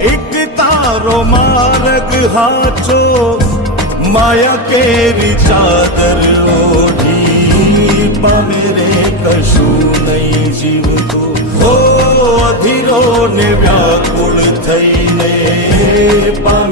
એક તારો માર્ગ હાચો માયા કેરી ચાદર ઓઢી પામે રે કશું નહીં જીવતો હો અધીરો ને વ્યાકુળ થઈને પામે